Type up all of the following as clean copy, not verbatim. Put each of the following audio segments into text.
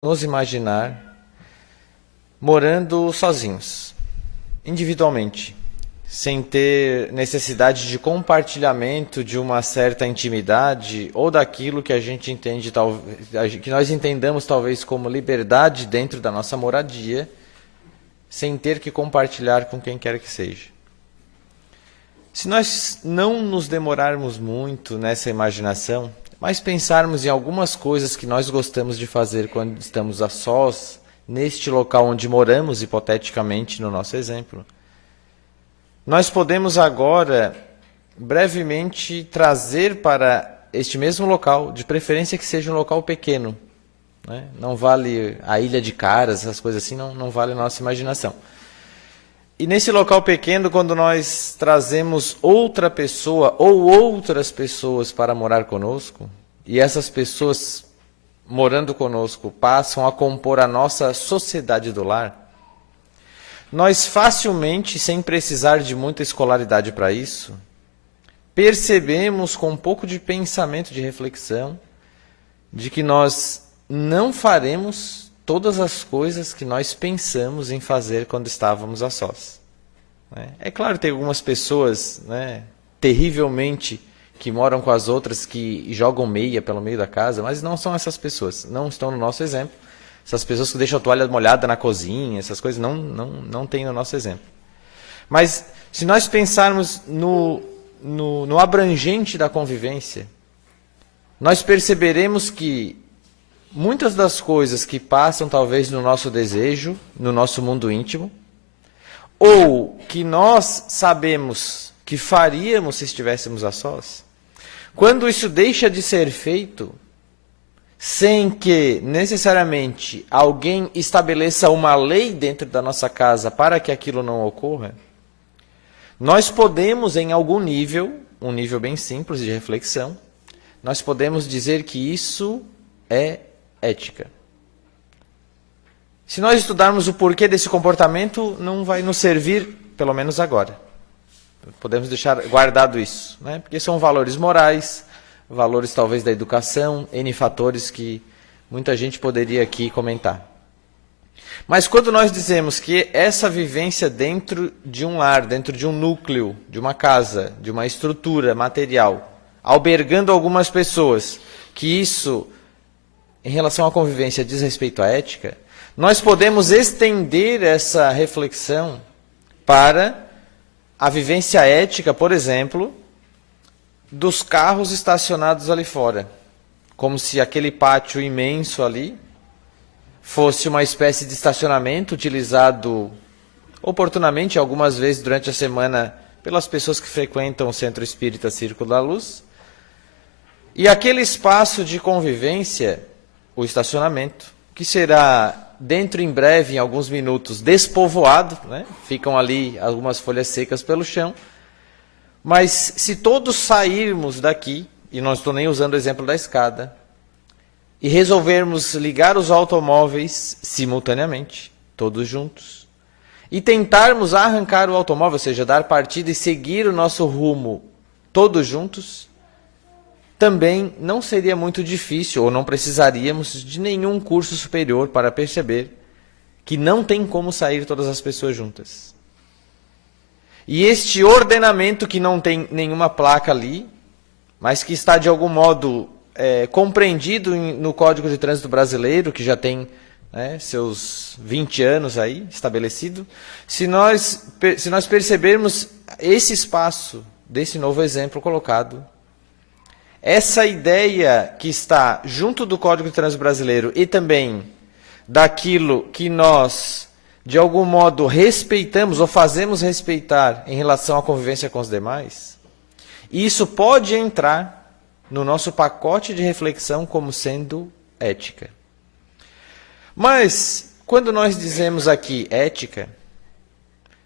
nos imaginar morando sozinhos, individualmente, sem ter necessidade de compartilhamento de uma certa intimidade ou daquilo que a gente entende, que nós entendamos talvez como liberdade dentro da nossa moradia, sem ter que compartilhar com quem quer que seja. Se nós não nos demorarmos muito nessa imaginação, mas pensarmos em algumas coisas que nós gostamos de fazer quando estamos a sós, neste local onde moramos, hipoteticamente, no nosso exemplo, nós podemos agora, brevemente, trazer para este mesmo local, de preferência que seja um local pequeno, né? Não vale a Ilha de Caras, essas coisas assim, não vale a nossa imaginação. E nesse local pequeno, quando nós trazemos outra pessoa ou outras pessoas para morar conosco, e essas pessoas morando conosco passam a compor a nossa sociedade do lar, nós facilmente, sem precisar de muita escolaridade para isso, percebemos com um pouco de pensamento, de reflexão, de que nós não faremos todas as coisas que nós pensamos em fazer quando estávamos a sós. É claro, tem algumas pessoas, né, terrivelmente, que moram com as outras, que jogam meia pelo meio da casa, mas não são essas pessoas, não estão no nosso exemplo. Essas pessoas que deixam a toalha molhada na cozinha, essas coisas não tem no nosso exemplo. Mas se nós pensarmos no abrangente da convivência, nós perceberemos que muitas das coisas que passam talvez no nosso desejo, no nosso mundo íntimo, ou que nós sabemos que faríamos se estivéssemos a sós, quando isso deixa de ser feito, sem que necessariamente alguém estabeleça uma lei dentro da nossa casa para que aquilo não ocorra, nós podemos, em algum nível, um nível bem simples de reflexão, nós podemos dizer que isso é ética. Se nós estudarmos o porquê desse comportamento, não vai nos servir, pelo menos agora. Podemos deixar guardado isso, né? Porque são valores morais, valores talvez da educação, N fatores que muita gente poderia aqui comentar. Mas quando nós dizemos que essa vivência dentro de um lar, dentro de um núcleo, de uma casa, de uma estrutura material, albergando algumas pessoas, que isso, em relação à convivência, diz respeito à ética, nós podemos estender essa reflexão para a vivência ética, por exemplo, dos carros estacionados ali fora. Como se aquele pátio imenso ali fosse uma espécie de estacionamento utilizado oportunamente, algumas vezes durante a semana, pelas pessoas que frequentam o Centro Espírita Círculo da Luz. E aquele espaço de convivência, o estacionamento, que será dentro em breve, em alguns minutos, despovoado, né? Ficam ali algumas folhas secas pelo chão, mas se todos sairmos daqui, e não estou nem usando o exemplo da escada, e resolvermos ligar os automóveis simultaneamente, todos juntos, e tentarmos arrancar o automóvel, ou seja, dar partida e seguir o nosso rumo todos juntos, também não seria muito difícil, ou não precisaríamos de nenhum curso superior para perceber que não tem como sair todas as pessoas juntas. E este ordenamento que não tem nenhuma placa ali, mas que está de algum modo compreendido no Código de Trânsito Brasileiro, que já tem seus 20 anos aí estabelecido, se nós percebermos esse espaço desse novo exemplo colocado, essa ideia que está junto do Código de Trânsito Brasileiro e também daquilo que nós, de algum modo, respeitamos ou fazemos respeitar em relação à convivência com os demais, isso pode entrar no nosso pacote de reflexão como sendo ética. Mas, quando nós dizemos aqui ética,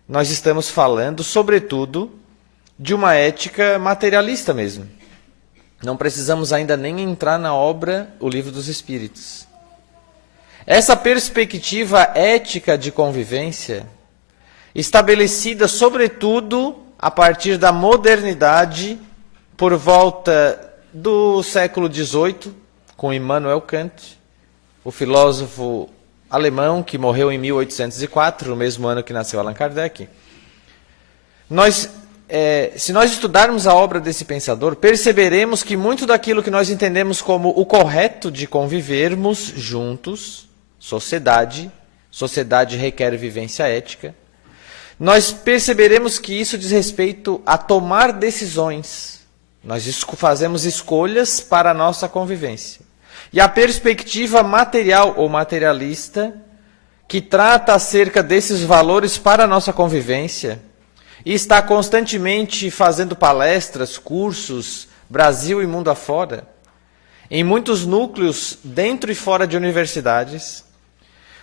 nós estamos falando, sobretudo, de uma ética materialista mesmo. Não precisamos ainda nem entrar na obra O Livro dos Espíritos. Essa perspectiva ética de convivência, estabelecida sobretudo a partir da modernidade, por volta do século XVIII, com Immanuel Kant, o filósofo alemão que morreu em 1804, no mesmo ano que nasceu Allan Kardec. Se nós estudarmos a obra desse pensador, perceberemos que muito daquilo que nós entendemos como o correto de convivermos juntos, sociedade requer vivência ética, nós perceberemos que isso diz respeito a tomar decisões. Nós fazemos escolhas para a nossa convivência. E a perspectiva material ou materialista, que trata acerca desses valores para a nossa convivência, e está constantemente fazendo palestras, cursos, Brasil e mundo afora, em muitos núcleos dentro e fora de universidades,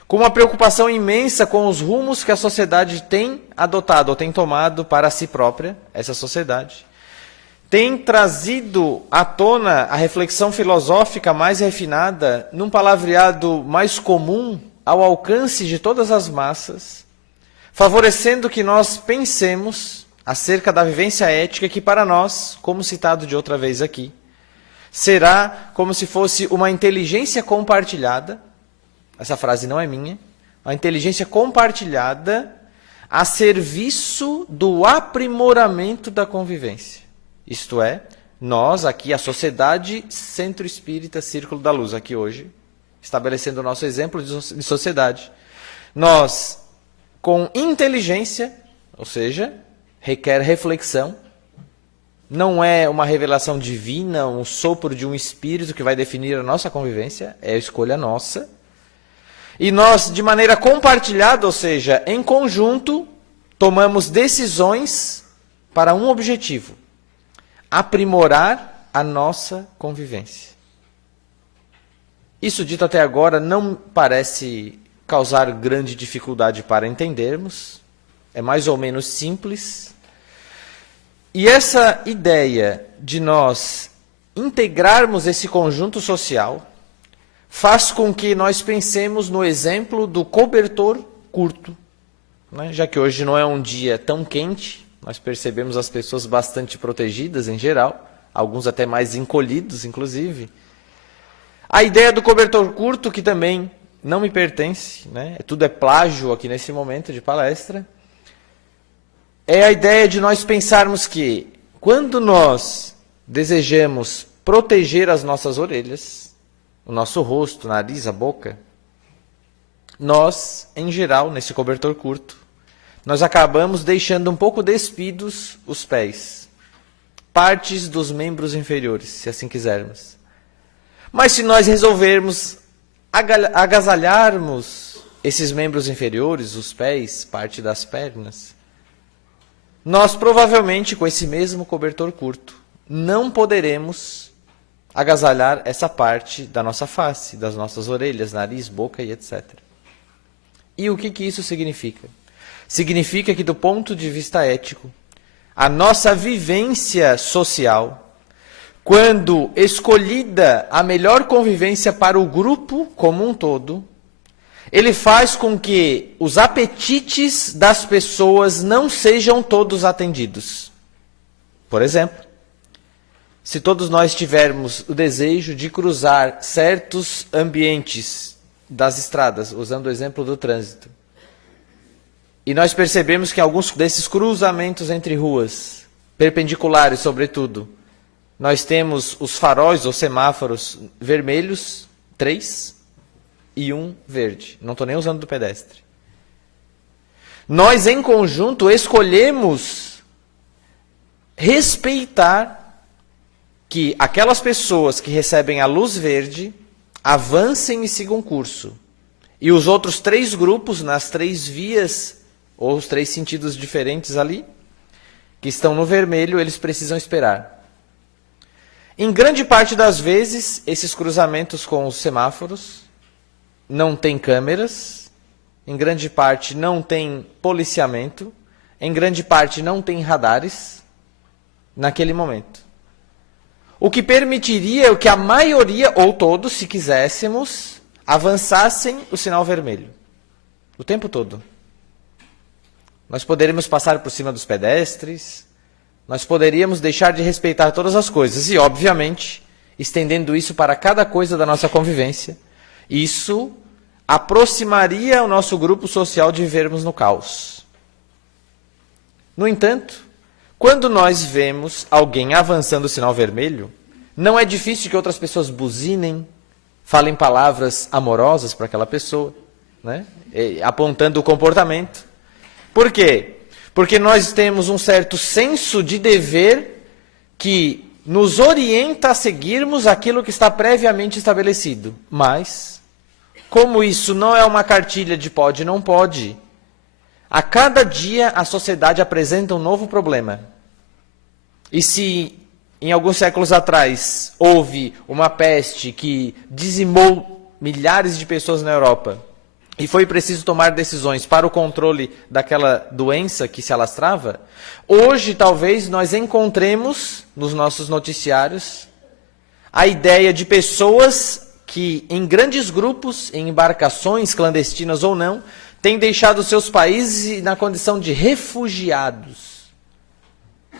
com uma preocupação imensa com os rumos que a sociedade tem adotado ou tem tomado para si própria, essa sociedade, tem trazido à tona a reflexão filosófica mais refinada, num palavreado mais comum, ao alcance de todas as massas, favorecendo que nós pensemos acerca da vivência ética que para nós, como citado de outra vez aqui, será como se fosse uma inteligência compartilhada, essa frase não é minha, uma inteligência compartilhada a serviço do aprimoramento da convivência. Isto é, nós aqui, a Sociedade Centro Espírita Círculo da Luz, aqui hoje, estabelecendo o nosso exemplo de sociedade, nós, com inteligência, ou seja, requer reflexão, não é uma revelação divina, um sopro de um espírito que vai definir a nossa convivência, é a escolha nossa. E nós, de maneira compartilhada, ou seja, em conjunto, tomamos decisões para um objetivo: aprimorar a nossa convivência. Isso dito até agora não parece causar grande dificuldade para entendermos, é mais ou menos simples. E essa ideia de nós integrarmos esse conjunto social faz com que nós pensemos no exemplo do cobertor curto. Né? Já que hoje não é um dia tão quente, nós percebemos as pessoas bastante protegidas em geral, alguns até mais encolhidos, inclusive. A ideia do cobertor curto, que também não me pertence, né? Tudo é plágio aqui nesse momento de palestra, é a ideia de nós pensarmos que, quando nós desejamos proteger as nossas orelhas, o nosso rosto, o nariz, a boca, nós, em geral, nesse cobertor curto, nós acabamos deixando um pouco despidos os pés, partes dos membros inferiores, se assim quisermos. Mas se nós resolvermos agasalharmos esses membros inferiores, os pés, parte das pernas, nós provavelmente, com esse mesmo cobertor curto, não poderemos agasalhar essa parte da nossa face, das nossas orelhas, nariz, boca e etc. E o que isso significa? Significa que, do ponto de vista ético, a nossa vivência social, quando escolhida a melhor convivência para o grupo como um todo, ele faz com que os apetites das pessoas não sejam todos atendidos. Por exemplo, se todos nós tivermos o desejo de cruzar certos ambientes das estradas, usando o exemplo do trânsito, e nós percebemos que alguns desses cruzamentos entre ruas, perpendiculares sobretudo, nós temos os faróis ou semáforos vermelhos, 3, e 1 verde. Não estou nem usando do pedestre. Nós, em conjunto, escolhemos respeitar que aquelas pessoas que recebem a luz verde avancem e sigam curso. E os outros 3 grupos, nas 3 vias, ou os 3 sentidos diferentes ali, que estão no vermelho, eles precisam esperar. Em grande parte das vezes, esses cruzamentos com os semáforos não têm câmeras, em grande parte não tem policiamento, em grande parte não tem radares naquele momento. O que permitiria que a maioria, ou todos, se quiséssemos, avançassem o sinal vermelho. O tempo todo. Nós poderíamos passar por cima dos pedestres, nós poderíamos deixar de respeitar todas as coisas. E, obviamente, estendendo isso para cada coisa da nossa convivência, Isso aproximaria o nosso grupo social de vivermos no caos. No entanto, quando nós vemos alguém avançando o sinal vermelho, não é difícil que outras pessoas buzinem, falem palavras amorosas para aquela pessoa, né? Apontando o comportamento. Por quê? Porque nós temos um certo senso de dever que nos orienta a seguirmos aquilo que está previamente estabelecido. Mas, como isso não é uma cartilha de pode e não pode, a cada dia a sociedade apresenta um novo problema. E se em alguns séculos atrás houve uma peste que dizimou milhares de pessoas na Europa e foi preciso tomar decisões para o controle daquela doença que se alastrava, hoje talvez nós encontremos nos nossos noticiários a ideia de pessoas que em grandes grupos, em embarcações clandestinas ou não, têm deixado seus países na condição de refugiados.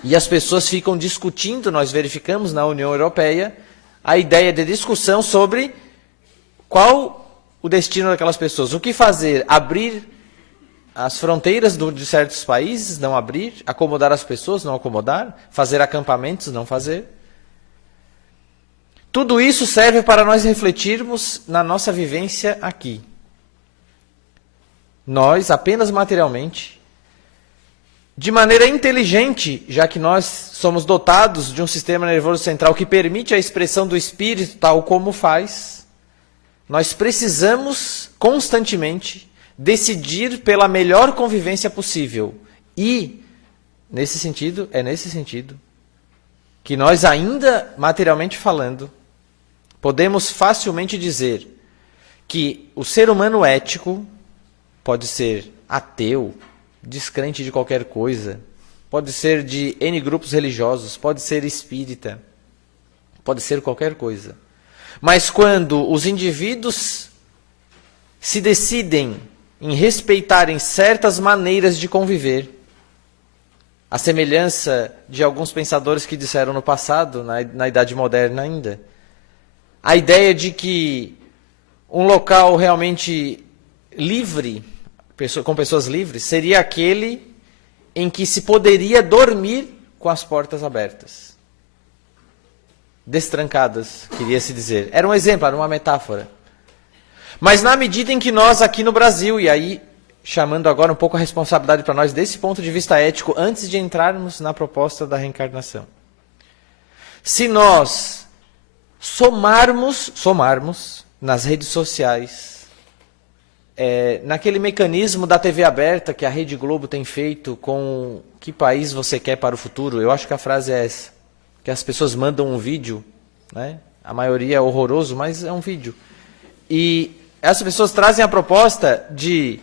E as pessoas ficam discutindo, nós verificamos na União Europeia, a ideia de discussão sobre qual o destino daquelas pessoas. O que fazer? Abrir as fronteiras de certos países, não abrir? Acomodar as pessoas, não acomodar? Fazer acampamentos, não fazer? Tudo isso serve para nós refletirmos na nossa vivência aqui. Nós, apenas materialmente, de maneira inteligente, já que nós somos dotados de um sistema nervoso central que permite a expressão do espírito tal como faz, nós precisamos constantemente decidir pela melhor convivência possível. E, nesse sentido, é nesse sentido que nós ainda, materialmente falando, podemos facilmente dizer que o ser humano ético pode ser ateu, descrente de qualquer coisa, pode ser de N grupos religiosos, pode ser espírita, pode ser qualquer coisa. Mas quando os indivíduos se decidem em respeitarem certas maneiras de conviver, a semelhança de alguns pensadores que disseram no passado, na Idade Moderna ainda, a ideia de que um local realmente livre, com pessoas livres, seria aquele em que se poderia dormir com as portas abertas. Destrancadas, queria-se dizer. Era um exemplo, era uma metáfora. Mas na medida em que nós aqui no Brasil, e aí chamando agora um pouco a responsabilidade para nós desse ponto de vista ético, antes de entrarmos na proposta da reencarnação. Se nós somarmos nas redes sociais, naquele mecanismo da TV aberta que a Rede Globo tem feito com que país você quer para o futuro, eu acho que a frase é essa, que as pessoas mandam um vídeo, né? A maioria é horroroso, mas é um vídeo. E essas pessoas trazem a proposta de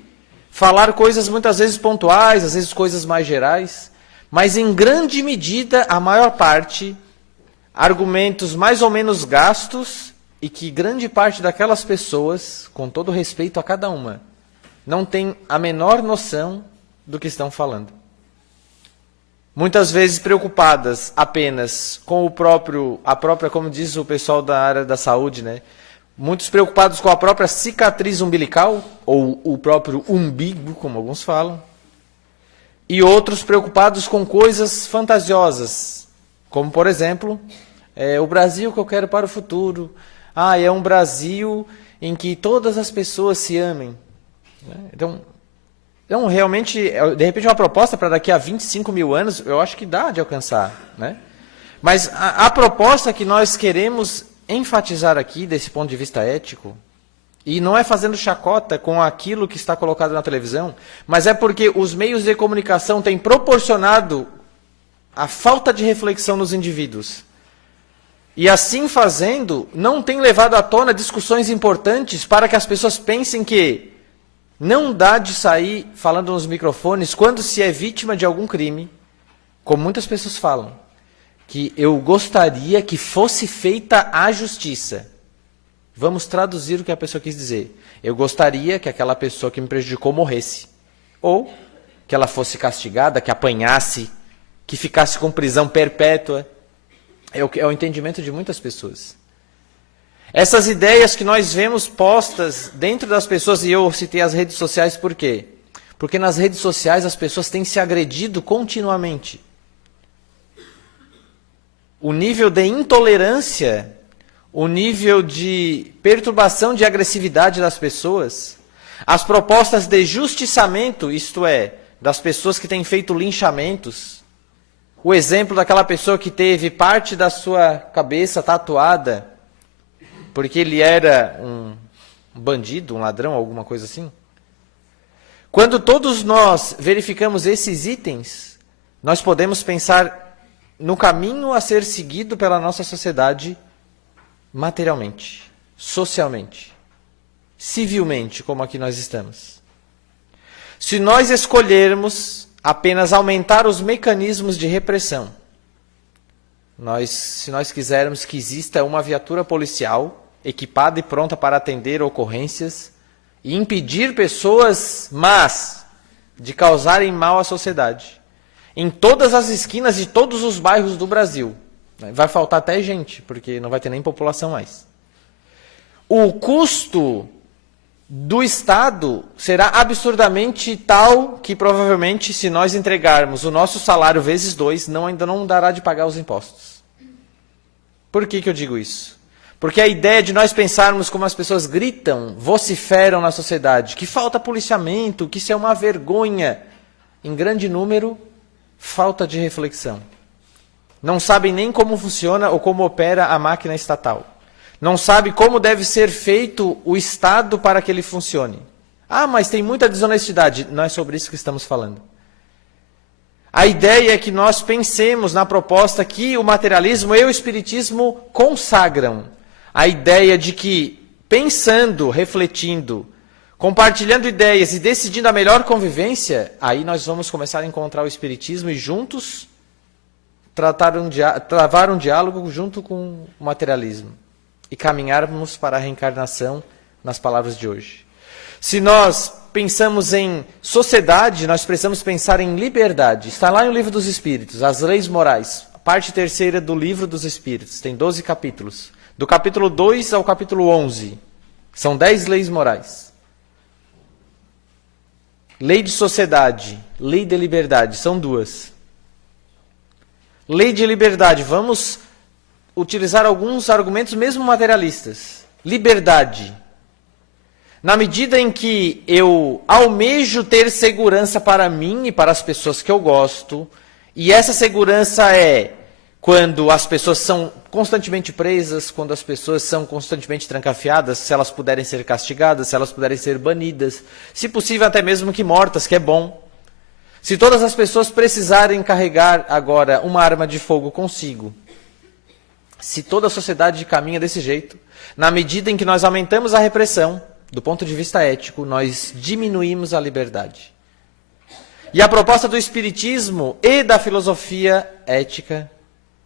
falar coisas muitas vezes pontuais, às vezes coisas mais gerais, mas em grande medida, a maior parte, argumentos mais ou menos gastos e que grande parte daquelas pessoas, com todo respeito a cada uma, não tem a menor noção do que estão falando. Muitas vezes preocupadas apenas com a própria, como diz o pessoal da área da saúde, né? Muitos preocupados com a própria cicatriz umbilical, ou o próprio umbigo, como alguns falam. E outros preocupados com coisas fantasiosas, como, por exemplo, o Brasil que eu quero para o futuro. É um Brasil em que todas as pessoas se amem. Então, realmente, de repente, uma proposta para daqui a 25 mil anos, eu acho que dá de alcançar, né? Mas a proposta que nós queremos enfatizar aqui, desse ponto de vista ético, e não é fazendo chacota com aquilo que está colocado na televisão, mas é porque os meios de comunicação têm proporcionado a falta de reflexão nos indivíduos. E assim fazendo, não tem levado à tona discussões importantes para que as pessoas pensem que não dá de sair falando nos microfones quando se é vítima de algum crime, como muitas pessoas falam, que eu gostaria que fosse feita a justiça. Vamos traduzir o que a pessoa quis dizer. Eu gostaria que aquela pessoa que me prejudicou morresse. Ou que ela fosse castigada, que apanhasse, que ficasse com prisão perpétua. É o entendimento de muitas pessoas. Essas ideias que nós vemos postas dentro das pessoas, e eu citei as redes sociais por quê? Porque nas redes sociais as pessoas têm se agredido continuamente. O nível de intolerância, o nível de perturbação de agressividade das pessoas, as propostas de justiçamento, isto é, das pessoas que têm feito linchamentos, o exemplo daquela pessoa que teve parte da sua cabeça tatuada, porque ele era um bandido, um ladrão, alguma coisa assim. Quando todos nós verificamos esses itens, nós podemos pensar no caminho a ser seguido pela nossa sociedade materialmente, socialmente, civilmente, como aqui nós estamos. Se nós escolhermos apenas aumentar os mecanismos de repressão, se nós quisermos que exista uma viatura policial equipada e pronta para atender ocorrências e impedir pessoas más de causarem mal à sociedade, em todas as esquinas de todos os bairros do Brasil, vai faltar até gente, porque não vai ter nem população mais. O custo do Estado será absurdamente tal que provavelmente, se nós entregarmos o nosso salário vezes 2, ainda não dará de pagar os impostos. Por que eu digo isso? Porque a ideia de nós pensarmos como as pessoas gritam, vociferam na sociedade, que falta policiamento, que isso é uma vergonha, em grande número, falta de reflexão. Não sabem nem como funciona ou como opera a máquina estatal. Não sabe como deve ser feito o Estado para que ele funcione. Ah, mas tem muita desonestidade. Não é sobre isso que estamos falando. A ideia é que nós pensemos na proposta que o materialismo e o espiritismo consagram. A ideia de que, pensando, refletindo, compartilhando ideias e decidindo a melhor convivência, aí nós vamos começar a encontrar o espiritismo e juntos travar um diálogo junto com o materialismo. E caminharmos para a reencarnação nas palavras de hoje. Se nós pensamos em sociedade, nós precisamos pensar em liberdade. Está lá no Livro dos Espíritos, as leis morais, parte 3ª do Livro dos Espíritos, tem 12 capítulos. Do capítulo 2 ao capítulo 11, são 10 leis morais. Lei de sociedade, lei de liberdade, são 2. Lei de liberdade, vamos utilizar alguns argumentos mesmo materialistas. Liberdade. Na medida em que eu almejo ter segurança para mim e para as pessoas que eu gosto, e essa segurança é quando as pessoas são constantemente presas, quando as pessoas são constantemente trancafiadas, se elas puderem ser castigadas, se elas puderem ser banidas, se possível até mesmo que mortas, que é bom. Se todas as pessoas precisarem carregar agora uma arma de fogo consigo, se toda a sociedade caminha desse jeito, na medida em que nós aumentamos a repressão, do ponto de vista ético, nós diminuímos a liberdade. E a proposta do espiritismo e da filosofia ética,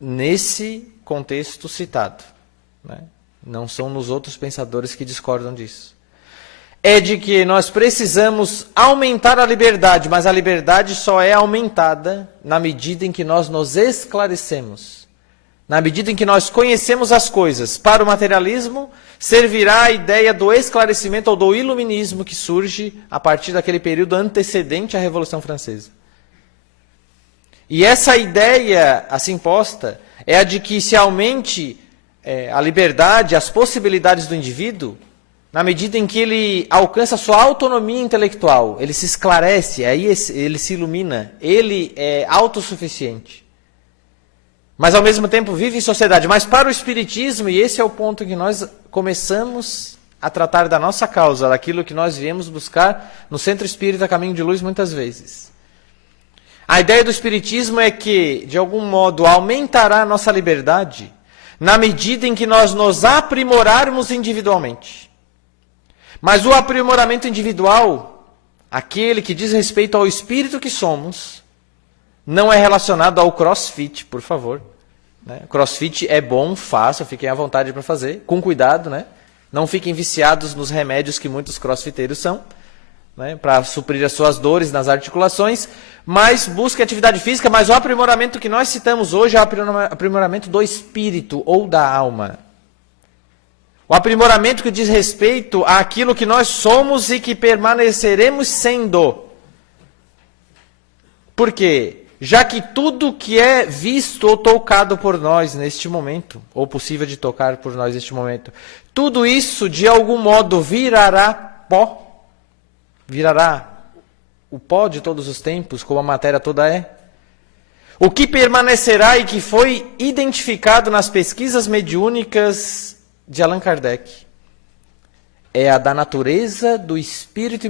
nesse contexto citado, né? Não são nos outros pensadores que discordam disso, é de que nós precisamos aumentar a liberdade, mas a liberdade só é aumentada na medida em que nós nos esclarecemos. Na medida em que nós conhecemos as coisas. Para o materialismo, servirá a ideia do esclarecimento ou do iluminismo que surge a partir daquele período antecedente à Revolução Francesa. E essa ideia, assim posta, é a de que se aumente a liberdade, as possibilidades do indivíduo, na medida em que ele alcança a sua autonomia intelectual, ele se esclarece, aí ele se ilumina, ele é autossuficiente. Mas ao mesmo tempo vive em sociedade. Mas para o espiritismo, e esse é o ponto que nós começamos a tratar da nossa causa, daquilo que nós viemos buscar no Centro Espírita Caminho de Luz muitas vezes. A ideia do espiritismo é que, de algum modo, aumentará a nossa liberdade na medida em que nós nos aprimorarmos individualmente. Mas o aprimoramento individual, aquele que diz respeito ao espírito que somos, não é relacionado ao crossfit, por favor. Né? Crossfit é bom, façam, fiquem à vontade para fazer, com cuidado, né? Não fiquem viciados nos remédios que muitos crossfiteiros são, né? Para suprir as suas dores nas articulações, mas busquem atividade física, mas o aprimoramento que nós citamos hoje é o aprimoramento do espírito ou da alma. O aprimoramento que diz respeito àquilo que nós somos e que permaneceremos sendo. Por quê? Já que tudo que é visto ou tocado por nós neste momento, ou possível de tocar por nós neste momento, tudo isso de algum modo virará pó, virará o pó de todos os tempos, como a matéria toda é. O que permanecerá e que foi identificado nas pesquisas mediúnicas de Allan Kardec é a da natureza do espírito